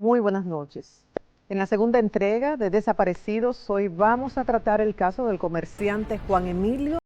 Muy buenas noches. En la segunda entrega de Desaparecidos, hoy vamos a tratar el caso del comerciante Juan Emilio.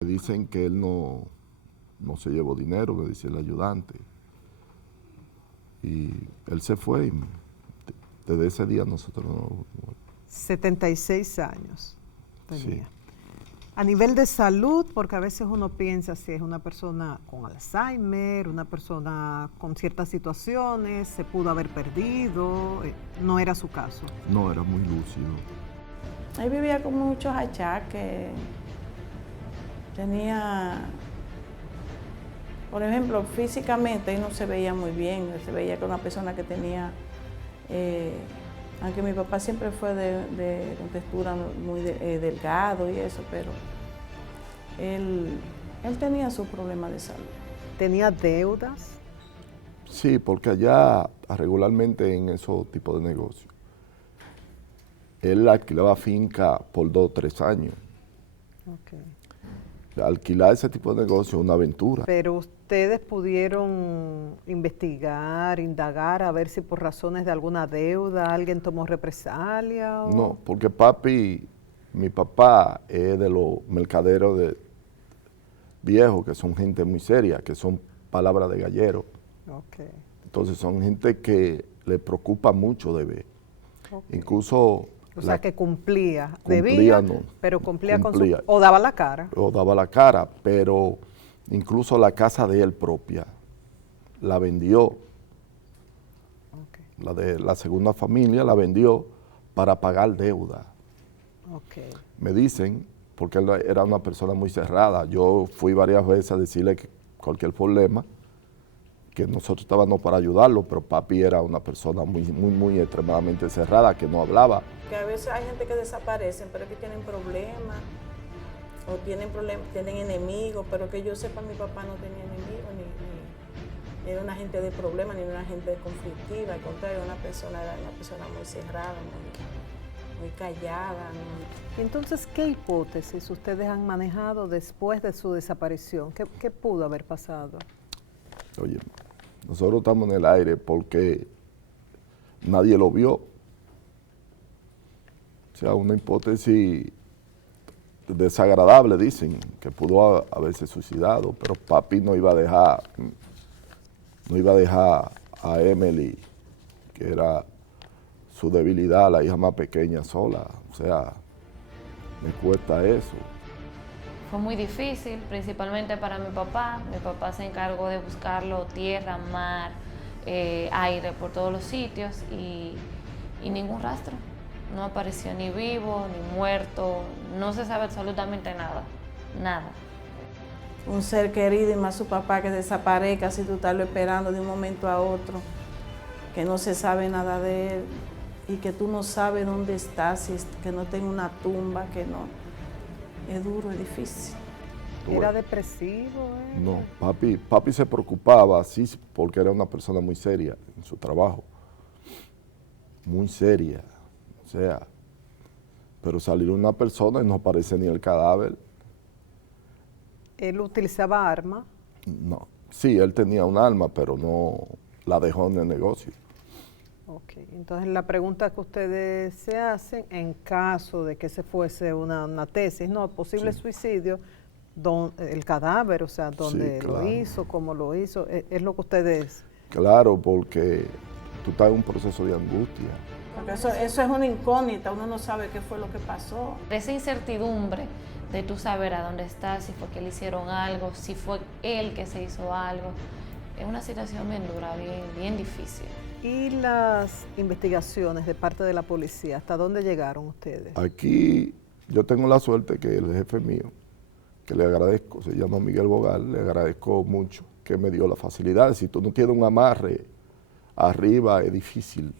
Dicen que él no se llevó dinero, que dice el ayudante. Y él se fue y desde ese día nosotros no... 76 años Sí. tenía. A nivel de salud, porque a veces uno piensa si es una persona con Alzheimer, una persona con ciertas situaciones, se pudo haber perdido, no era su caso. No, era muy lúcido. Él vivía con muchos achaques. Tenía, por ejemplo, físicamente él no se veía muy bien. Él se veía como una persona que tenía, aunque mi papá siempre fue de contextura muy delgado y eso, pero él tenía sus problemas de salud. Tenía deudas. Sí, porque allá regularmente en esos tipos de negocios, él alquilaba finca por 2 o 3 años. Okay. Alquilar ese tipo de negocio es una aventura. Pero ustedes pudieron investigar, indagar, a ver si por razones de alguna deuda alguien tomó represalia o... No, porque mi papá es de los mercaderos viejos, que son gente muy seria, que son palabras de gallero. Okay. Entonces son gente que le preocupa mucho deber. Okay. Incluso O sea que cumplía, cumplía, debía, no, pero cumplía con cumplía, su... o daba la cara. o daba la cara, pero incluso la casa de él propia la vendió, Okay. la de la segunda familia la vendió para pagar deuda. Okay. Me dicen porque él era una persona muy cerrada. Yo fui varias veces a decirle que cualquier problema, que nosotros estábamos para ayudarlo, pero papi era una persona muy extremadamente cerrada, que no hablaba. Que a veces hay gente que desaparecen, pero que tienen problemas, o tienen enemigos, pero que yo sepa, mi papá no tenía enemigos, ni era una gente de problemas, ni era una gente conflictiva, al contrario, era una persona muy cerrada, muy callada. Y entonces, ¿qué hipótesis ustedes han manejado después de su desaparición? ¿Qué pudo haber pasado? Oye, nosotros estamos en el aire porque nadie lo vio. O sea, una hipótesis desagradable, dicen, que pudo haberse suicidado, pero papi no iba a dejar a Emily, que era su debilidad, la hija más pequeña, sola. O sea, me cuesta eso. Fue muy difícil, principalmente para mi papá. Mi papá se encargó de buscarlo tierra, mar, aire, por todos los sitios y ningún rastro. No apareció ni vivo, ni muerto, no se sabe absolutamente nada, nada. Un ser querido y más su papá que desaparezca, si tú estás esperando de un momento a otro, que no se sabe nada de él y que tú no sabes dónde está, que no tenga una tumba, que no. Es duro, es difícil. ¿Era depresivo? No, papi se preocupaba, sí, porque era una persona muy seria en su trabajo, muy seria. O sea, pero salir una persona y no aparece ni el cadáver. ¿Él utilizaba armas? No, sí, él tenía un arma, pero no la dejó en el negocio. Ok, entonces la pregunta que ustedes se hacen, en caso de que se fuese una tesis, no, posible suicidio, el cadáver, o sea, dónde Sí, claro. lo hizo, cómo lo hizo, es lo que ustedes... Claro, porque tú estás en un proceso de angustia. Porque eso es una incógnita, uno no sabe qué fue lo que pasó. Esa incertidumbre de tú saber a dónde está, si fue que le hicieron algo, si fue él que se hizo algo, es una situación bien dura, bien difícil. ¿Y las investigaciones de parte de la policía, hasta dónde llegaron ustedes? Aquí yo tengo la suerte que el jefe mío, que le agradezco, se llama Miguel Bogal, le agradezco mucho que me dio la facilidad. Si tú no tienes un amarre arriba es difícil,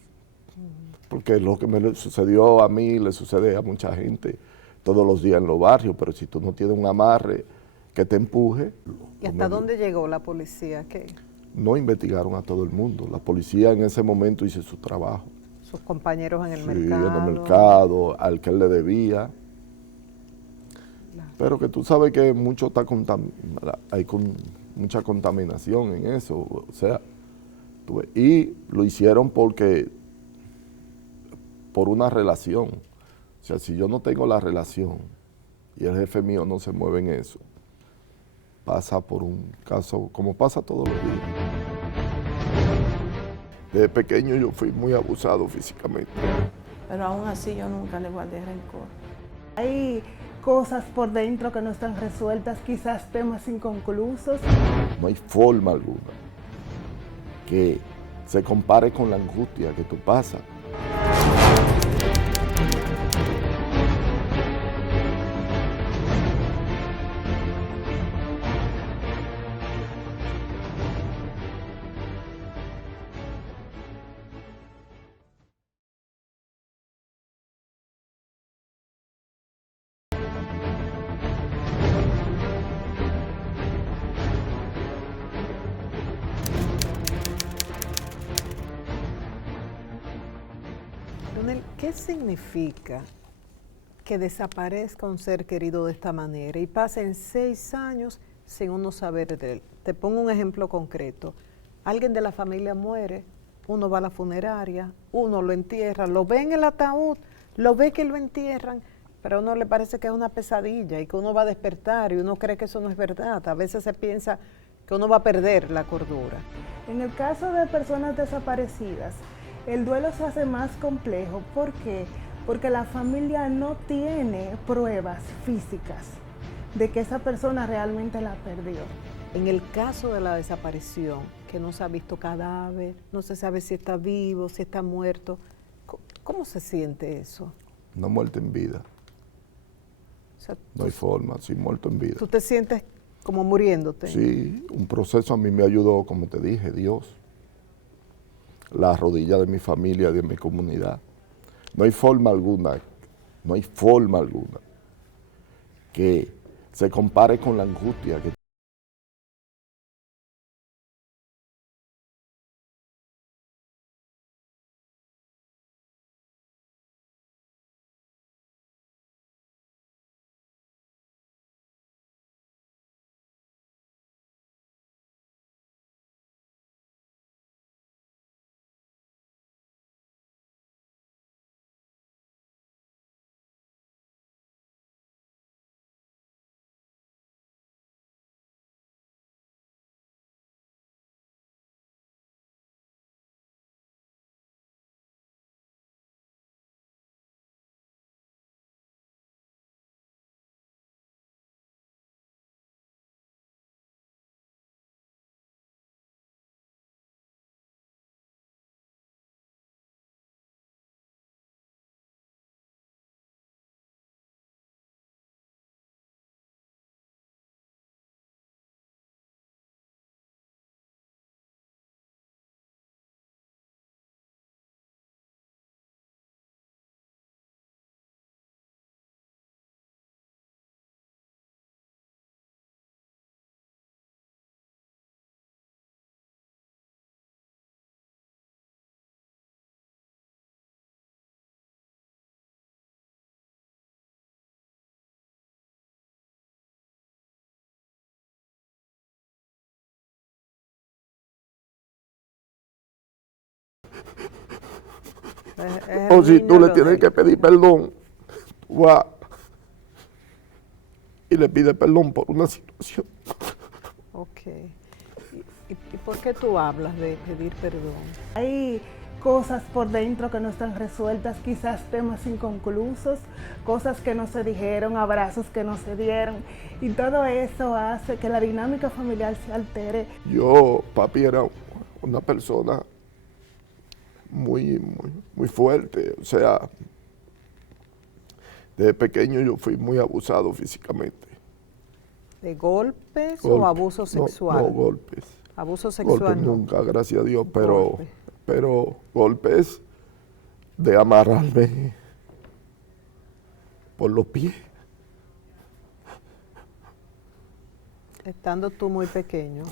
porque lo que me sucedió a mí le sucede a mucha gente todos los días en los barrios, pero si tú no tienes un amarre que te empuje... ¿Y hasta dónde llegó la policía? ¿Qué? No investigaron a todo el mundo. La policía en ese momento hizo su trabajo. Sus compañeros en el Sí, mercado. en el mercado, al que él le debía. Claro. Pero que tú sabes que mucho está hay mucha contaminación en eso. O sea, y lo hicieron por una relación. O sea, si yo no tengo la relación y el jefe mío no se mueve en eso, pasa por un caso como pasa todos los días. Desde pequeño yo fui muy abusado físicamente. Pero aún así yo nunca le guardé rencor. Hay cosas por dentro que no están resueltas, quizás temas inconclusos. No hay forma alguna que se compare con la angustia que tú pasas. Leonel, ¿qué significa que desaparezca un ser querido de esta manera y pasen 6 años sin uno saber de él? Te pongo un ejemplo concreto. Alguien de la familia muere, uno va a la funeraria, uno lo entierra, lo ve en el ataúd, lo ve que lo entierran, pero a uno le parece que es una pesadilla y que uno va a despertar y uno cree que eso no es verdad. A veces se piensa que uno va a perder la cordura. En el caso de personas desaparecidas, el duelo se hace más complejo. ¿Por qué? Porque la familia no tiene pruebas físicas de que esa persona realmente la perdió. En el caso de la desaparición, que no se ha visto cadáver, no se sabe si está vivo, si está muerto, ¿cómo se siente eso? Una muerte en vida. sea, No hay forma, soy muerto en vida. tú te sientes como muriéndote. Sí, un proceso a mí me ayudó, como te dije, Dios. La rodilla de mi familia, de mi comunidad. No hay forma alguna que se compare con la angustia que Es o el si tú niño le tienes Leonel. que pedir perdón, tú vas y le pides perdón por una situación. Ok. ¿Y por qué tú hablas de pedir perdón? Hay cosas por dentro que no están resueltas, quizás temas inconclusos, cosas que no se dijeron, abrazos que no se dieron, y todo eso hace que la dinámica familiar se altere. Papi era una persona muy fuerte, o sea, desde pequeño yo fui muy abusado físicamente. ¿De golpes o Golpes. abuso sexual? No, golpes. Abuso sexual Golpes no. nunca, gracias a Dios, Golpes. pero golpes de amarrarme por los pies. Estando tú muy pequeño.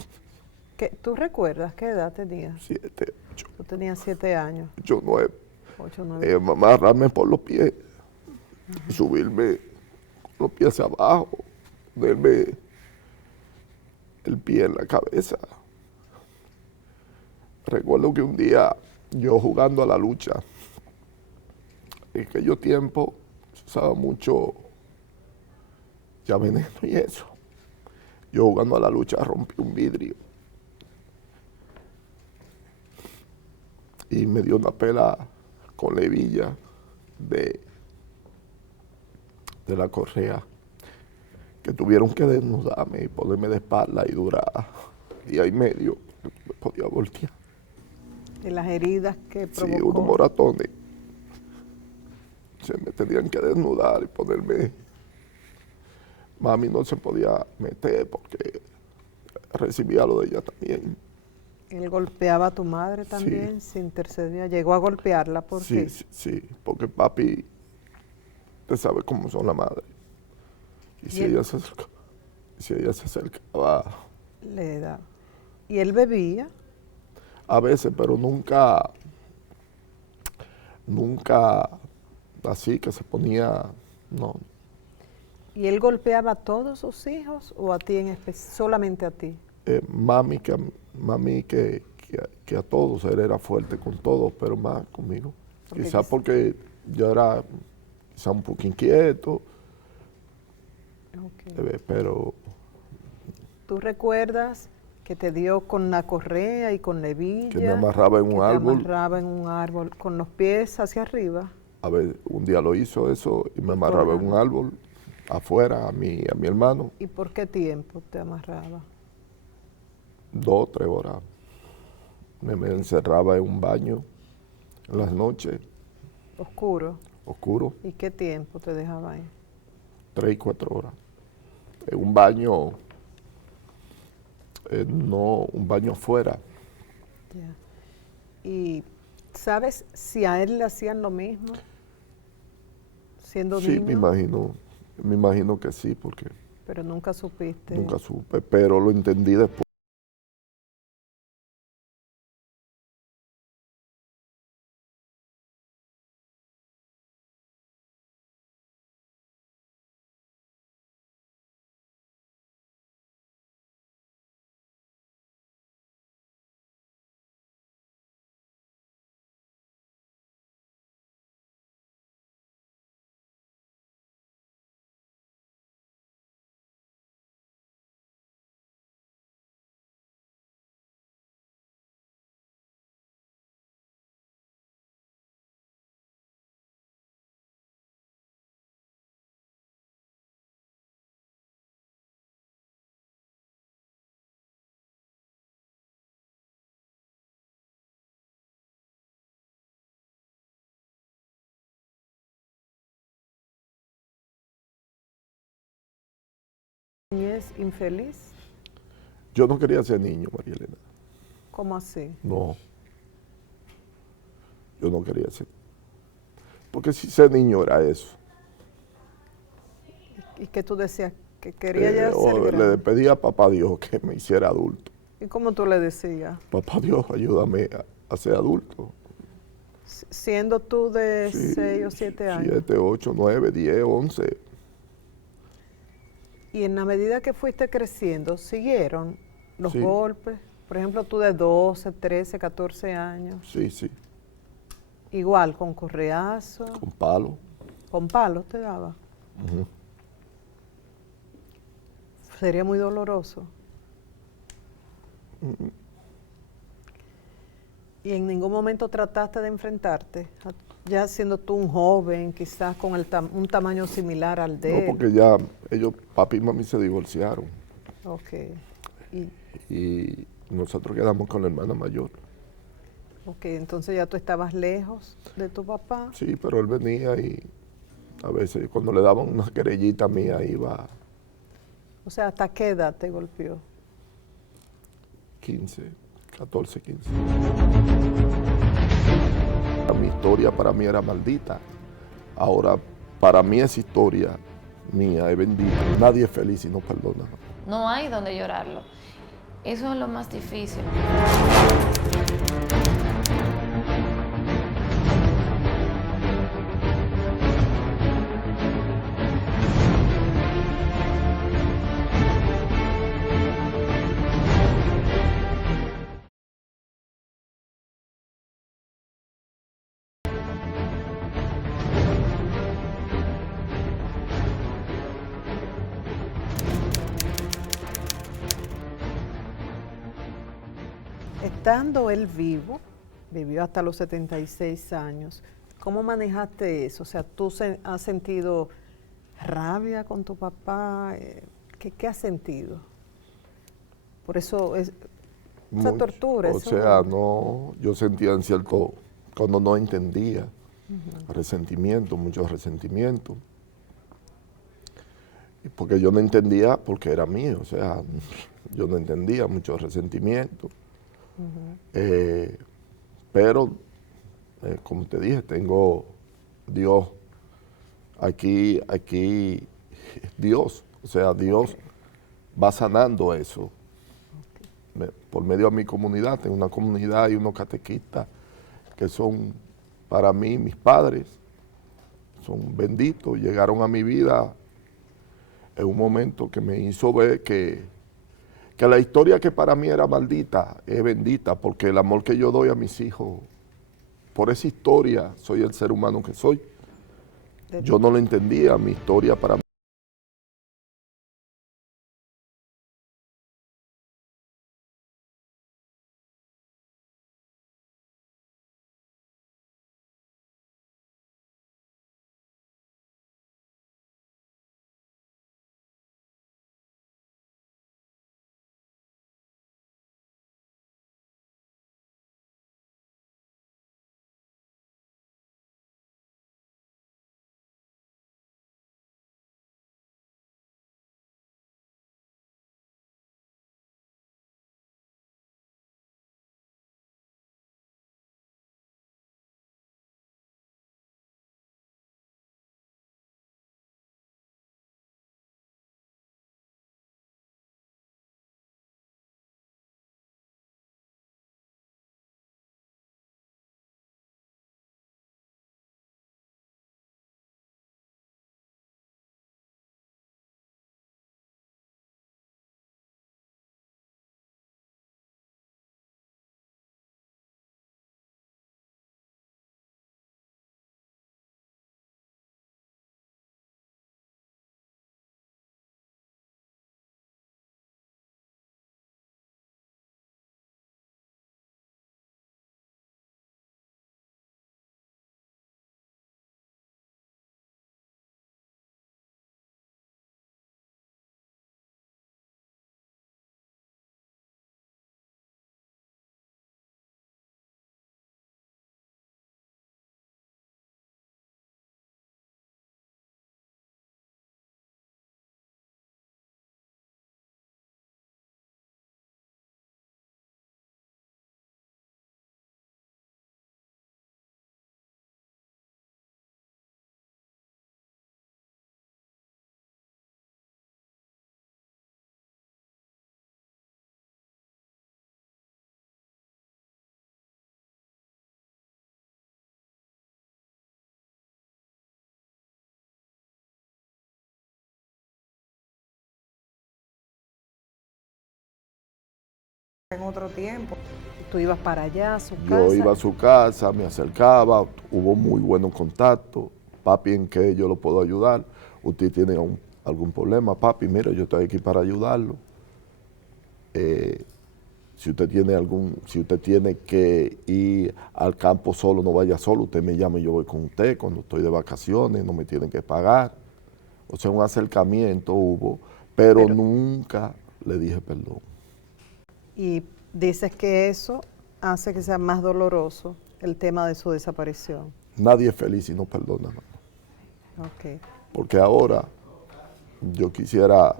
¿Tú recuerdas qué edad tenías? 7, 8, Tú tenías 7 años, 8, 9. 8, 9. Amarrarme por los pies, subirme con los pies hacia abajo, ponerme el pie en la cabeza. Recuerdo que un día yo jugando a la lucha, en aquellos tiempos se usaba mucho ya veneno y eso. Yo jugando a la lucha rompí un vidrio y me dio una pela con la hebilla de la correa, que tuvieron que desnudarme y ponerme de espalda y durar día y medio, me podía voltear. ¿Y las heridas que Sí, provocó? unos moratones. Se me tenían que desnudar y ponerme. Mami no se podía meter porque recibía lo de ella también. ¿Él golpeaba a tu madre también? Sí. ¿Se intercedía? ¿Llegó a golpearla? ¿Por qué? Sí, porque papi, usted sabe cómo son las madres. Y si ella se acercaba, Le da. ¿Y él bebía? a veces, pero nunca así que se ponía, no. ¿Y él golpeaba a todos sus hijos o a ti solamente a ti? Mami que a todos, él era fuerte con todos, pero más conmigo. Quizás porque yo era quizá un poco inquieto, Okay. pero ¿Tú recuerdas que te dio con la correa y con la hebilla? que me amarraba en un árbol. Te amarraba en un árbol con los pies hacia arriba. A ver, un día lo hizo eso y me amarraba en un árbol afuera a mi hermano. ¿Y por qué tiempo te amarraba? 2 o 3 horas. Me encerraba en un baño en las noches, Oscuro. oscuro. ¿Y qué tiempo te dejaba ahí? 3 y 4 horas. En un baño, no, un baño afuera. Ya. ¿Y sabes si a él le hacían lo mismo siendo Sí, niño? me imagino que sí, porque Pero nunca supiste. nunca supe, pero lo entendí después. ¿Niñez infeliz? Yo no quería ser niño, María Elena. ¿Cómo así? No, yo no quería ser. Porque si ser niño era eso. ¿Y qué tú decías? ¿Que quería ya ser Le grande? pedí a papá Dios que me hiciera adulto. ¿Y cómo tú le decías? Papá Dios, ayúdame a ser adulto. Siendo tú de Sí, 6 o 7 años. 7, 8, 9, 10, 11. Y en la medida que fuiste creciendo, ¿siguieron los Sí. golpes? Por ejemplo, tú de 12, 13, 14 años. Sí, sí, Igual, con correazo, con palo. con palos te daba. Ujú. Sería muy doloroso. ¿Y en ningún momento trataste de enfrentarte? Ya siendo tú un joven, quizás con un tamaño similar al de No, él. porque ya ellos, papi y mami se divorciaron. Ok. Y, Y nosotros quedamos con la hermana mayor. ok, entonces ya tú estabas lejos de tu papá. Sí, pero él venía y a veces cuando le daban una querellita mía iba O sea, ¿hasta qué edad te golpeó? 15, 14, 15. Mi historia para mí era maldita. Ahora, para mí esa historia mía es bendita. Nadie es feliz y no perdona. No hay donde llorarlo. Eso es lo más difícil. Estando él vivo, vivió hasta los 76 años, ¿cómo manejaste eso? O sea, ¿tú has sentido rabia con tu papá? ¿Qué has sentido? Por eso, esa Mucho. tortura. O eso sea, no, yo sentía en cierto, cuando no entendía, resentimiento, mucho resentimiento. Y porque yo no entendía porque era mío, o sea, yo no entendía, mucho resentimiento. Pero, como te dije, tengo Dios, aquí Dios, o sea, Dios va sanando eso. Por medio de mi comunidad, tengo una comunidad y unos catequistas que son para mí mis padres, son benditos, llegaron a mi vida en un momento que me hizo ver que la historia que para mí era maldita es bendita, porque el amor que yo doy a mis hijos, por esa historia soy el ser humano que soy. Yo no lo entendía, mi historia para mí otro tiempo. Tú ibas para allá, a su casa. Yo iba a su casa, me acercaba, hubo muy buenos contactos. Papi, ¿en qué yo lo puedo ayudar? ¿Usted tiene algún problema? Papi, mira, yo estoy aquí para ayudarlo. Si usted tiene que ir al campo solo, no vaya solo, usted me llama y yo voy con usted. Cuando estoy de vacaciones, no me tienen que pagar. O sea, un acercamiento hubo, pero nunca le dije perdón. Y dices que eso hace que sea más doloroso el tema de su desaparición. Nadie es feliz si no perdona, mamá. Ok. Porque ahora yo quisiera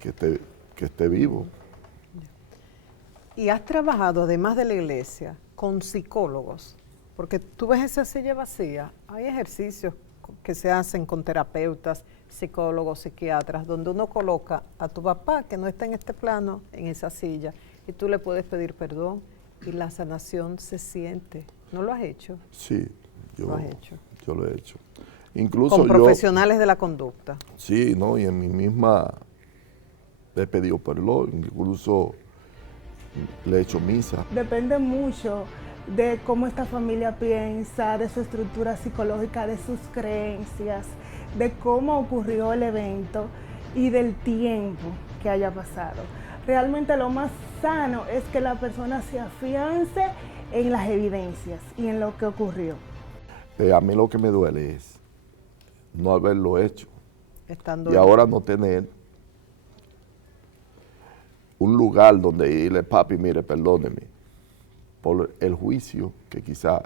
que esté vivo. ¿Y has trabajado, además de la iglesia, con psicólogos? Porque tú ves esa silla vacía, hay ejercicios que se hacen con terapeutas, psicólogos, psiquiatras, donde uno coloca a tu papá, que no está en este plano, en esa silla, y tú le puedes pedir perdón y la sanación se siente. ¿No lo has hecho? Sí, Lo has hecho. yo lo he hecho. Incluso Con profesionales de la conducta. Sí, ¿no? Y en mí misma le he pedido perdón, incluso le he hecho misa. Depende mucho de cómo esta familia piensa, de su estructura psicológica, de sus creencias, de cómo ocurrió el evento y del tiempo que haya pasado. Realmente lo más sano es que la persona se afiance en las evidencias y en lo que ocurrió. A mí lo que me duele es no haberlo hecho Estando y ahora no tener un lugar donde irle, papi, mire, perdóneme, por el juicio que quizá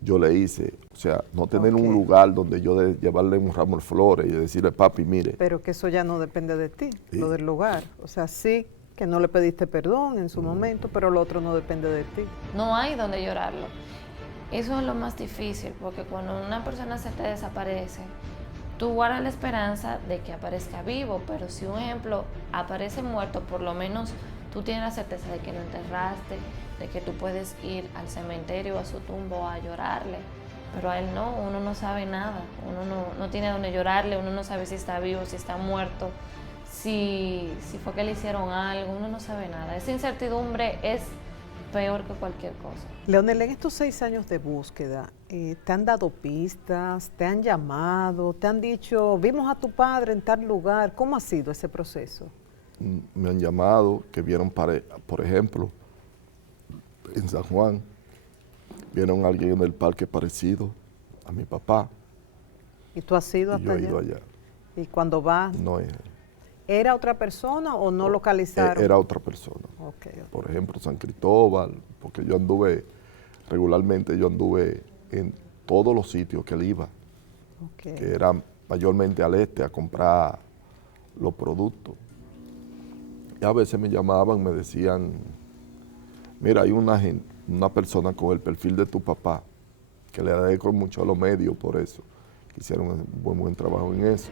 yo le hice. O sea, no tener un lugar donde yo llevarle un ramo de flores y decirle, papi, mire. Pero que eso ya no depende de ti, Sí. lo del lugar. O sea, sí que no le pediste perdón en su momento, pero lo otro no depende de ti. No hay donde llorarlo. Eso es lo más difícil, porque cuando una persona se te desaparece, tú guardas la esperanza de que aparezca vivo, pero si un ejemplo aparece muerto, por lo menos tú tienes la certeza de que lo enterraste, de que tú puedes ir al cementerio o a su tumba a llorarle, pero a él no, uno no sabe nada, uno no tiene dónde llorarle, uno no sabe si está vivo, si está muerto, si fue que le hicieron algo, uno no sabe nada. Esa incertidumbre es peor que cualquier cosa. Leonel, en estos 6 años de búsqueda, ¿te han dado pistas, te han llamado, te han dicho, vimos a tu padre en tal lugar? ¿Cómo ha sido ese proceso? Me han llamado, que vieron, por ejemplo, en San Juan, vieron a alguien en el parque parecido a mi papá. ¿Y tú has ido Y hasta yo he allá? ido allá. ¿Y cuando vas, No es. era otra persona o no localizaron? Era otra persona. Okay. Por ejemplo, San Cristóbal, porque yo anduve, regularmente yo anduve en todos los sitios que él iba, que eran mayormente al este a comprar los productos. Y a veces me llamaban, me decían, mira, hay una persona con el perfil de tu papá, que le agradezco mucho a los medios por eso, que hicieron un buen trabajo en eso.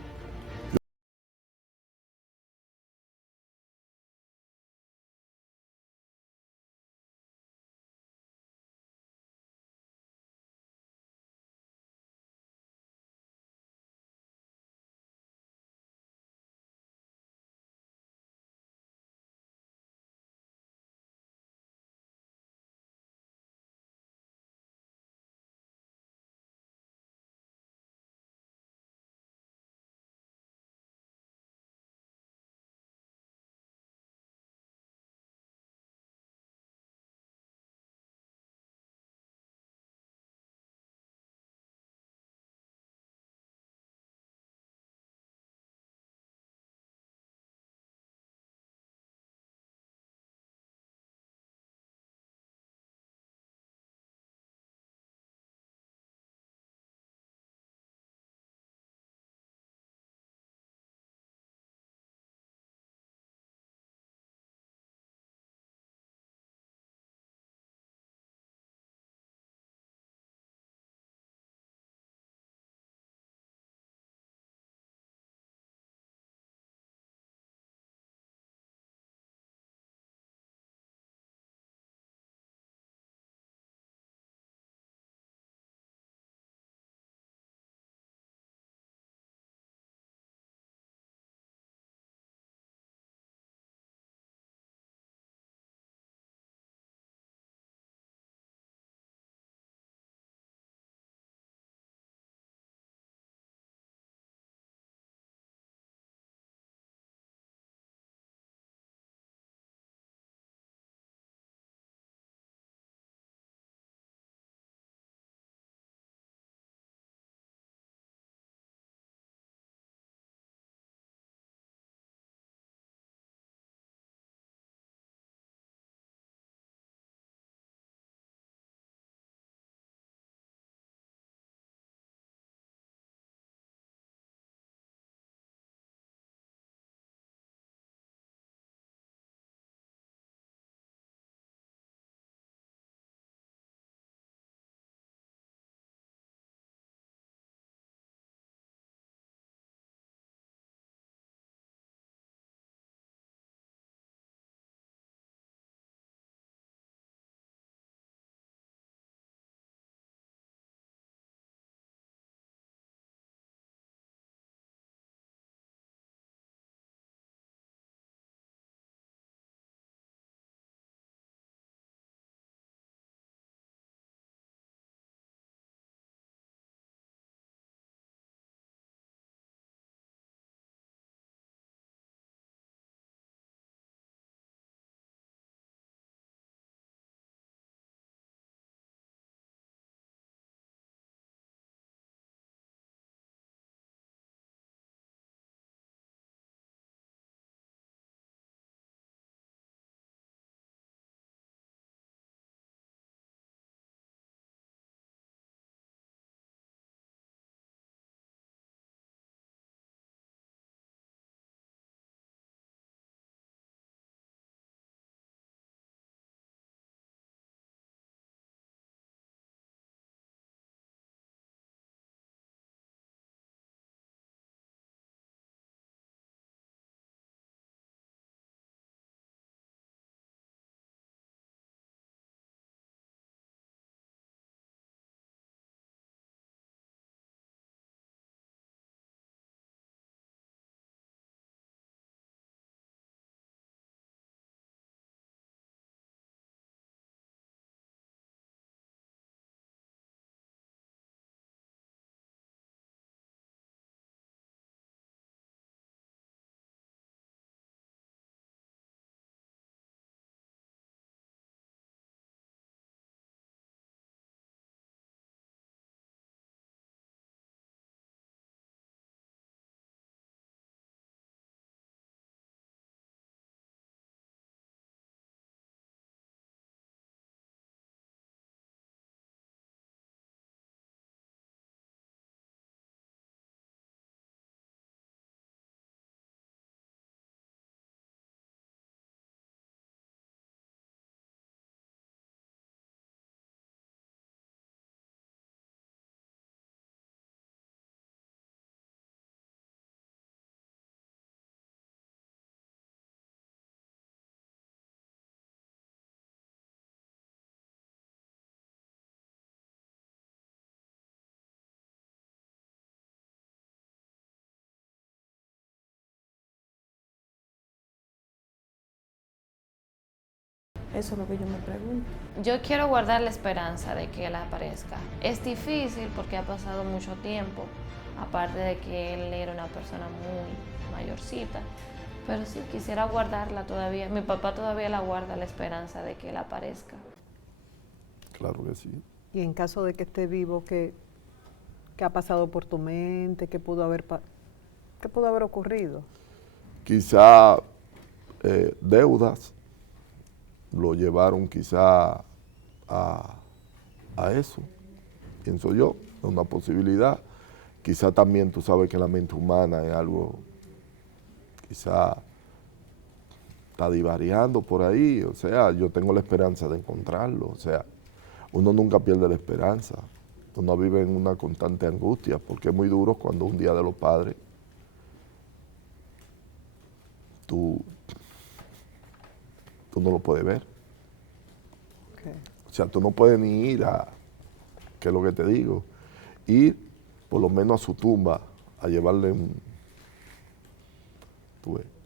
Eso es lo que yo me pregunto. Yo quiero guardar la esperanza de que él aparezca. Es difícil porque ha pasado mucho tiempo, aparte de que él era una persona muy mayorcita, pero sí, quisiera guardarla todavía. Mi papá todavía la guarda, la esperanza de que él aparezca. Claro que sí. Y en caso de que esté vivo, ¿qué ha pasado por tu mente? ¿Qué pudo haber ocurrido? Quizá deudas lo llevaron quizá a eso, pienso yo, es una posibilidad. Quizá también tú sabes que la mente humana es algo, quizá está divariando por ahí, o sea, yo tengo la esperanza de encontrarlo, o sea, uno nunca pierde la esperanza, uno vive en una constante angustia, porque es muy duro cuando un día de los padres tú no lo puedes ver. Okay. O sea, tú no puedes ni ir ¿qué es lo que te digo? Ir por lo menos a su tumba, a llevarle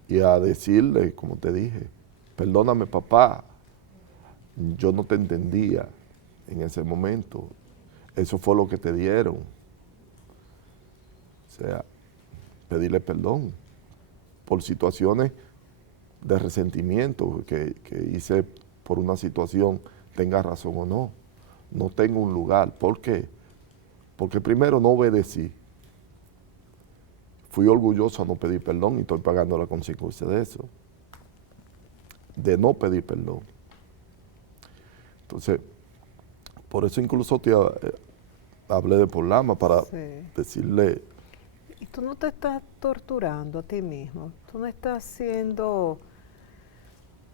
y a decirle, como te dije, perdóname papá, yo no te entendía en ese momento, eso fue lo que te dieron. O sea, pedirle perdón por situaciones de resentimiento que hice por una situación, tenga razón o no. No tengo un lugar. ¿Por qué? Porque primero no obedecí. Fui orgulloso a no pedir perdón y estoy pagando la consecuencia de eso. De no pedir perdón. Entonces, por eso incluso te hablé de Polama para decirle... ¿Y tú no te estás torturando a ti mismo? ¿Tú no estás siendo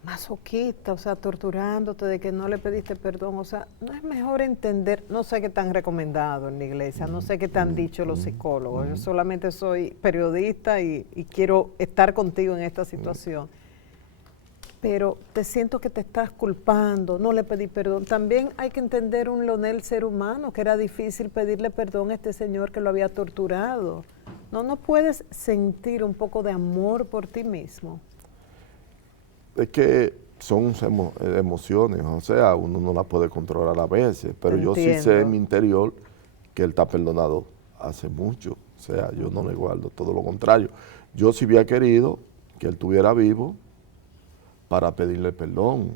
masoquista, o sea, torturándote de que no le pediste perdón? O sea, ¿no es mejor entender? No sé qué te han recomendado en la iglesia, no sé qué te han dicho los psicólogos. Yo solamente soy periodista y quiero estar contigo en esta situación. Pero te siento que te estás culpando, no le pedí perdón. También hay que entender un Leonel ser humano, que era difícil pedirle perdón a este señor que lo había torturado. ¿No puedes sentir un poco de amor por ti mismo? Es que son emociones, o sea, uno no las puede controlar a veces, pero yo sí sé en mi interior que él está perdonado hace mucho, o sea, yo no le guardo, todo lo contrario. Yo sí había querido que él estuviera vivo para pedirle perdón.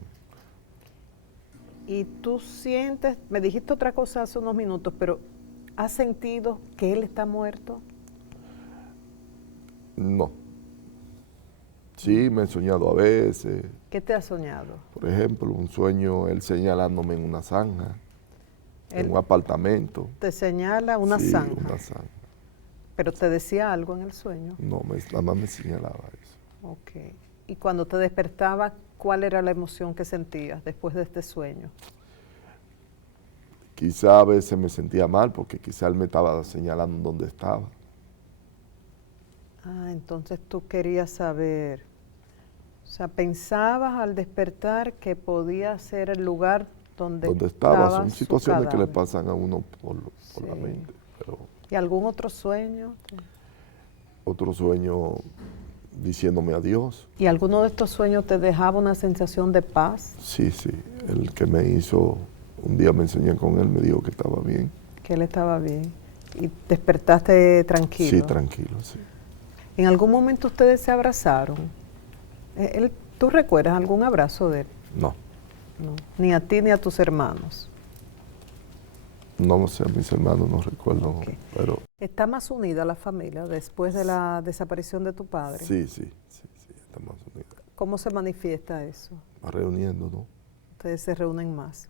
Y tú sientes, me dijiste otra cosa hace unos minutos, pero ¿has sentido que él está muerto? No. Sí, me he soñado a veces. ¿Qué te has soñado? Por ejemplo, un sueño, él señalándome en una zanja, en un apartamento. ¿Te señala una zanja? Sí, una zanja. ¿Pero te decía algo en el sueño? No, nada más me señalaba eso. Ok. Y cuando te despertabas, ¿cuál era la emoción que sentías después de este sueño? Quizá a veces me sentía mal porque quizá él me estaba señalando dónde estaba. Ah, entonces tú querías saber, o sea, pensabas al despertar que podía ser el lugar donde estaba. Son situaciones que le cadáver. pasan a uno por la mente. Pero ¿Y algún otro sueño? otro sueño diciéndome adiós. ¿Y alguno de estos sueños te dejaba una sensación de paz? Sí, sí. El que me hizo, un día me enseñé con él, me dijo que estaba bien. Que él estaba bien. ¿Y despertaste tranquilo? Sí, tranquilo, sí. ¿En algún momento ustedes se abrazaron? ¿Tú recuerdas algún abrazo de él? No. No. Ni a ti ni a tus hermanos. No sé, a mis hermanos no recuerdo, Okay. pero... ¿Está más unida la familia después de la desaparición de tu padre? Sí, está más unida. ¿Cómo se manifiesta eso? Va reuniendo, ¿no? Ustedes se reúnen más.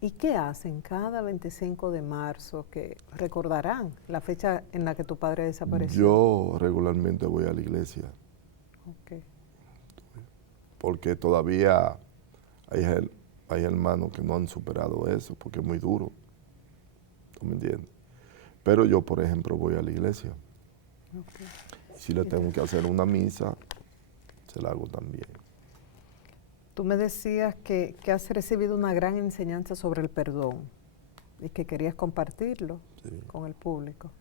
¿Y qué hacen cada 25 de marzo que recordarán la fecha en la que tu padre desapareció? Yo regularmente voy a la iglesia. Okay. Porque todavía hay hermanos que no han superado eso, porque es muy duro. ¿Tú me entiendes? Pero yo, por ejemplo, voy a la iglesia. Okay. Si le tengo que hacer una misa, se la hago también. Tú me decías que has recibido una gran enseñanza sobre el perdón y que querías compartirlo con el público.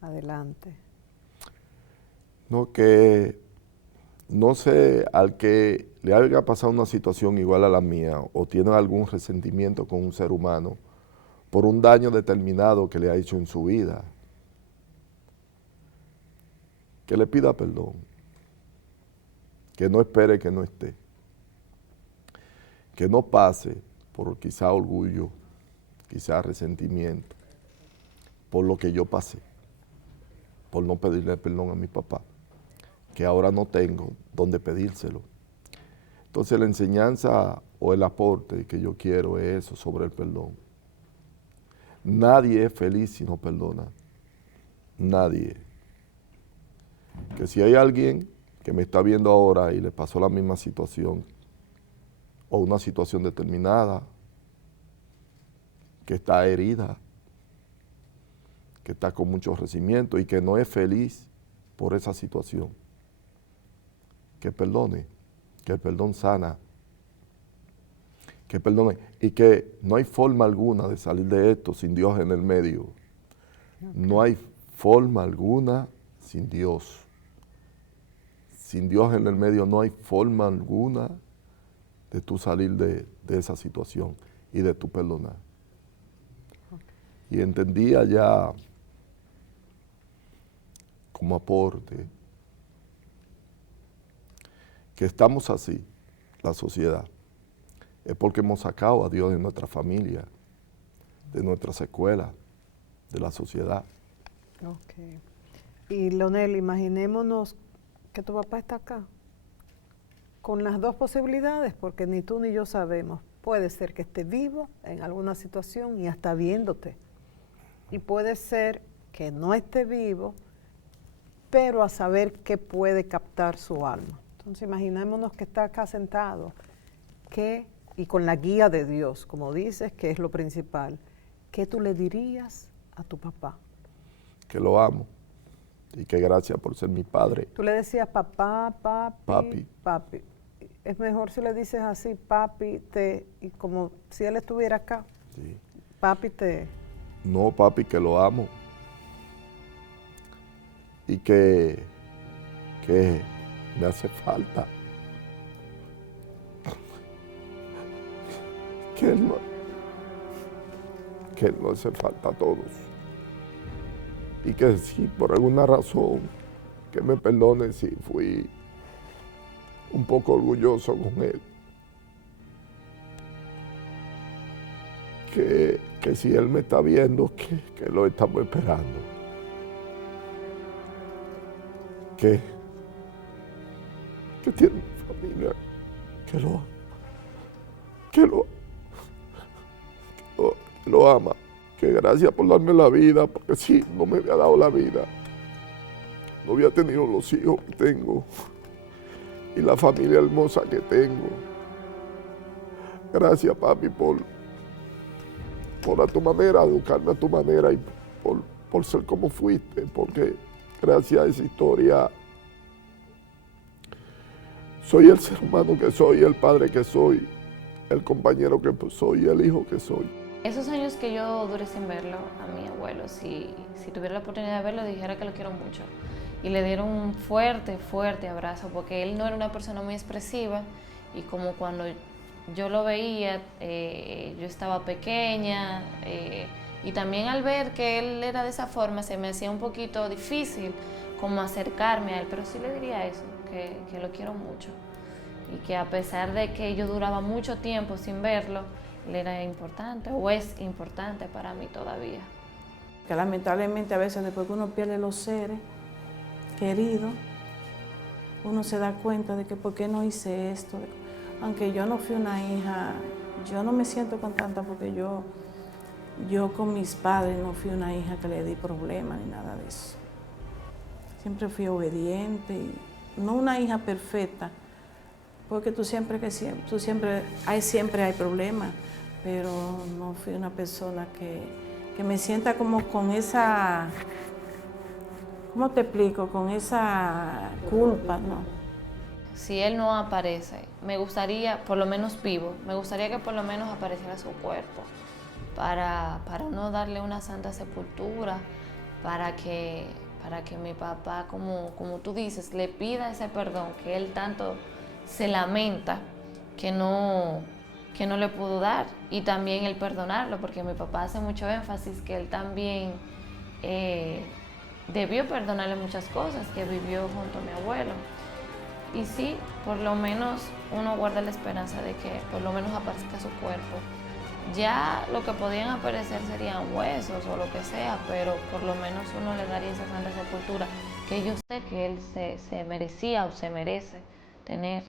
Adelante. No, que no sé, al que le haya pasado una situación igual a la mía o tiene algún resentimiento con un ser humano por un daño determinado que le ha hecho en su vida, que le pida perdón, que no espere que no esté, que no pase por quizá orgullo, quizá resentimiento, por lo que yo pasé, por no pedirle perdón a mi papá, que ahora no tengo donde pedírselo. Entonces la enseñanza o el aporte que yo quiero es eso, sobre el perdón. Nadie es feliz si no perdona. Nadie. Que si hay alguien que me está viendo ahora y le pasó la misma situación, o una situación determinada, que está herida, que está con mucho resentimiento y que no es feliz por esa situación, que perdone, que el perdón sana, que perdone, y que no hay forma alguna de salir de esto sin Dios en el medio. No hay forma alguna sin Dios. Sin Dios en el medio no hay forma alguna de tú salir de esa situación y de tú perdonar. Y entendía ya como aporte que estamos así, la sociedad, es porque hemos sacado a Dios de nuestra familia, de nuestras escuelas, de la sociedad. Ok. Y Leonel, imaginémonos que tu papá está acá, con las dos posibilidades, porque ni tú ni yo sabemos. Puede ser que esté vivo en alguna situación y hasta viéndote. Y puede ser que no esté vivo, pero a saber qué puede captar su alma. Entonces imaginémonos que está acá sentado, y con la guía de Dios, como dices, que es lo principal, ¿qué tú le dirías a tu papá? Que lo amo y que gracias por ser mi padre. Tú le decías papá, papi, papi. Es mejor si le dices así, papi, y como si él estuviera acá. Sí. Papi, te... No, papi, que lo amo. Y que me hace falta. Que él no hace falta a todos. Y que si por alguna razón, que me perdone si fui un poco orgulloso con él. Que si él me está viendo, que lo estamos esperando. Que tiene una familia que lo ama. Que gracias por darme la vida, porque si no me había dado la vida, no había tenido los hijos que tengo y la familia hermosa que tengo. Gracias, papi, por a tu manera, educarme a tu manera y por ser como fuiste, porque gracias a esa historia soy el ser humano que soy, el padre que soy, el compañero que soy, el hijo que soy. Esos años que yo duré sin verlo a mi abuelo, si tuviera la oportunidad de verlo, dijera que lo quiero mucho. Y le dieron un fuerte, fuerte abrazo, porque él no era una persona muy expresiva y como cuando yo lo veía, yo estaba pequeña y también al ver que él era de esa forma se me hacía un poquito difícil como acercarme a él, pero sí le diría eso, que lo quiero mucho y que a pesar de que yo duraba mucho tiempo sin verlo, él era importante o es importante para mí todavía. Que lamentablemente a veces después que uno pierde los seres queridos, uno se da cuenta de que por qué no hice esto. Aunque yo no fui una hija, yo no me siento contenta porque yo con mis padres no fui una hija que le di problemas ni nada de eso. Siempre fui obediente, y no una hija perfecta, porque siempre hay problemas, pero no fui una persona que me sienta como con esa, ¿cómo te explico? Con esa culpa, ¿no? Si él no aparece, me gustaría, por lo menos vivo, me gustaría que por lo menos apareciera su cuerpo para no darle una santa sepultura, para que para que mi papá, como tú dices, le pida ese perdón que él tanto se lamenta que no le pudo dar, y también el perdonarlo, porque mi papá hace mucho énfasis que él también debió perdonarle muchas cosas que vivió junto a mi abuelo. Y sí, por lo menos uno guarda la esperanza de que por lo menos aparezca su cuerpo. Ya lo que podían aparecer serían huesos o lo que sea, pero por lo menos uno le daría esa santa sepultura que yo sé que él se merecía o se merece tener.